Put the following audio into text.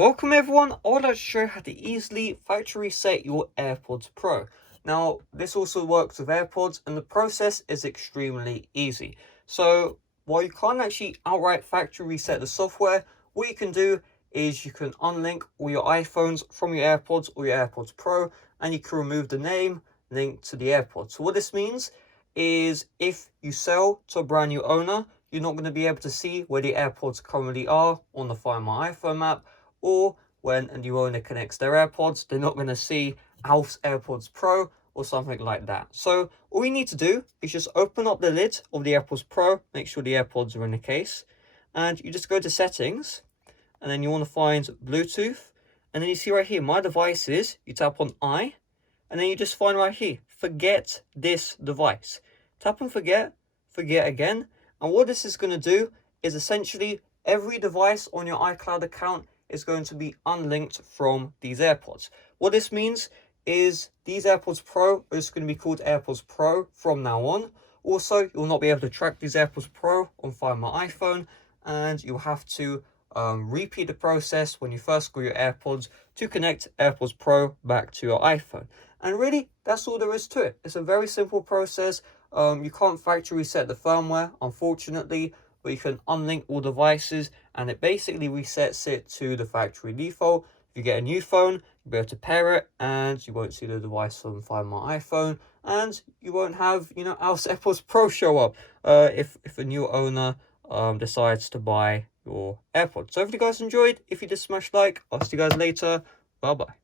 Welcome everyone, I would like to show you how to easily factory reset your AirPods Pro. Now, this also works with AirPods and the process is extremely easy. So, while you can't actually outright factory reset the software, what you can do is you can unlink all your iPhones from your AirPods or your AirPods Pro, and you can remove the name linked to the AirPods. So what this means is if you sell to a brand new owner, you're not going to be able to see where the AirPods currently are on the Find My iPhone app, or when a new owner connects their AirPods, they're not going to see Alf's AirPods Pro or something like that. So all you need to do is just open up the lid of the AirPods Pro, make sure the AirPods are in the case, and you just go to settings, and then you want to find Bluetooth, and then you see right here, my devices, you tap on I, and then you just find right here, forget this device. Tap on forget again, and what this is going to do is essentially every device on your iCloud account is going to be unlinked from these AirPods. What this means is these AirPods Pro are just going to be called AirPods Pro from now on. Also, you'll not be able to track these AirPods Pro on Find My iPhone, and you'll have to repeat the process when you first got your AirPods to connect AirPods Pro back to your iPhone. And really, that's all there is to it. It's a very simple process. You can't factory reset the firmware, unfortunately, but you can unlink all devices and it basically resets it to the factory default. If you get a new phone, you'll be able to pair it and you won't see the device on Find My iPhone, and you won't have, Alf's AirPods Pro show up if a new owner decides to buy your AirPods. So if you guys enjoyed, if you did smash like, I'll see you guys later. Bye bye.